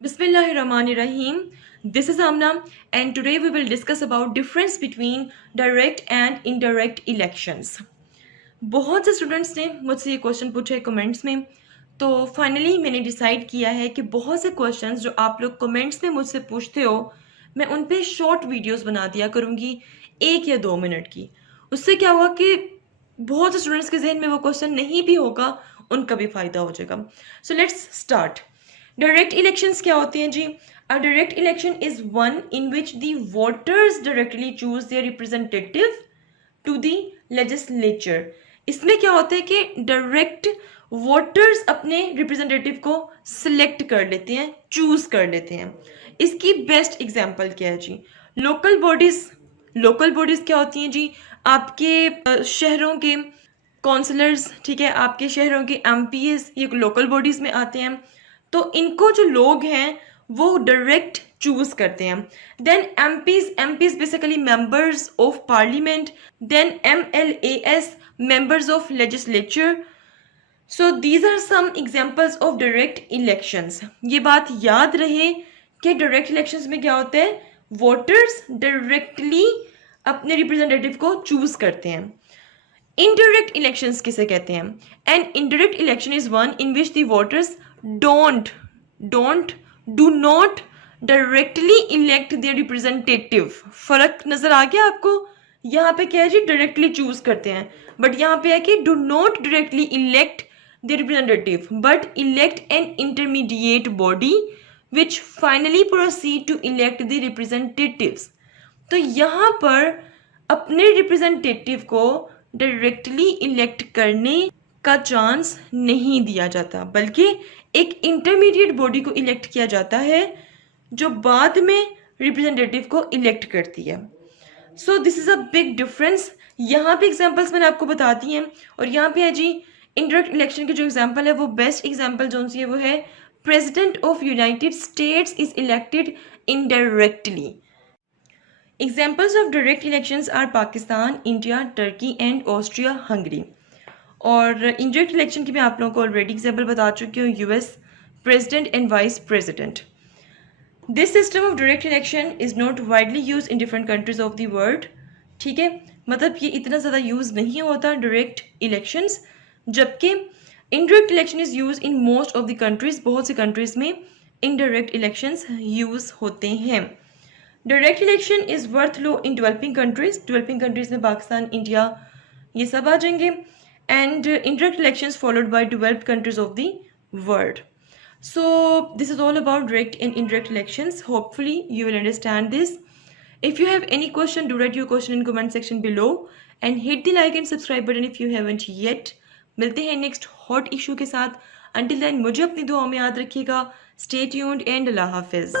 Bismillahirrahmanirrahim. This is Amna and today we will discuss about difference between direct and indirect elections. बहुत से students ने मुझसे ये question पूछे कमेंट्स में, तो फाइनली मैंने डिसाइड किया है कि बहुत से क्वेश्चंस जो आप लोग कमेंट्स में मुझसे पूछते हो मैं उन पे शॉर्ट वीडियोस बना दिया करूँगी 1 या 2 मिनट की. उससे क्या होगा कि बहुत से स्टूडेंट्स के जहन में वो क्वेश्चन नहीं भी होगा, उनका भी फ़ायदा हो जाएगा. So let's start. Direct elections क्या होते हैं जी? A direct election is one in which the voters directly choose their representative to the legislature. इसमें क्या होता है कि डायरेक्ट वोटर्स अपने रिप्रेजेंटेटिव को सिलेक्ट कर लेते हैं, चूज कर लेते हैं. इसकी बेस्ट एग्जांपल क्या है जी? Local bodies. लोकल बॉडीज क्या होती हैं जी? आपके शहरों के काउंसलर्स, ठीक है, आपके शहरों के एमपीएस, ये लोकल बॉडीज में आते हैं. तो इनको जो लोग हैं वो डायरेक्ट चूज करते हैं. Then MPs basically members of parliament. Then MLAs members of legislature. So these are some examples of direct elections. ये बात याद रहे कि डायरेक्ट इलेक्शंस में क्या होता है, वोटर्स डायरेक्टली अपने रिप्रेजेंटेटिव को चूज करते हैं. Indirect elections किसे कहते हैं? An indirect election is one in which the voters do not directly elect their representative. फर्क नजर आ गया आपको? यहाँ पे क्या है जी? डायरेक्टली चूज करते हैं, बट यहाँ पे है कि do not directly elect their representative but elect an intermediate body which finally proceed to elect the representatives. तो यहाँ पर अपने रिप्रेजेंटेटिव को डायरेक्टली इलेक्ट करने का चांस नहीं दिया जाता, बल्कि एक इंटरमीडिएट बॉडी को इलेक्ट किया जाता है जो बाद में रिप्रेजेंटेटिव को इलेक्ट करती है. So this is a big difference. यहाँ पे एग्जांपल्स मैंने आपको बता दी हैं, और यहाँ पे है जी इनडायरेक्ट इलेक्शन की जो एग्जांपल है वो बेस्ट एग्जांपल जो सी है वो है president of United states is elected indirectly. Examples of direct elections are Pakistan, India, Turkey and Austria, Hungary. और indirect election की मैं आप लोगों को ऑलरेडी एग्जाम्पल बता चुकी हूँ, US president and vice president. This system of direct election is not widely use in different countries of the world. ठीक है, मतलब ये इतना ज़्यादा यूज़ नहीं होता डायरेक्ट इलेक्शंस, जबकि indirect election is use in most of the countries. बहुत सी कंट्रीज में इनडायरेक्ट इलेक्शंस यूज़ होते हैं. Direct election is worth low in developing countries. Developing countries में पाकिस्तान, इंडिया, ये सब आ जाएंगे. And indirect elections followed by developed countries of the world. So this is all about direct and indirect elections. Hopefully you will understand this. If you have any question, do right your question in comment section below and hit the like and subscribe button if you haven't yet. मिलते हैं next hot issue के साथ. Until then मुझे अपनी दुआओं में याद रखिएगा. स्टे ट्यून्ड एंड अल्लाह हाफिज़.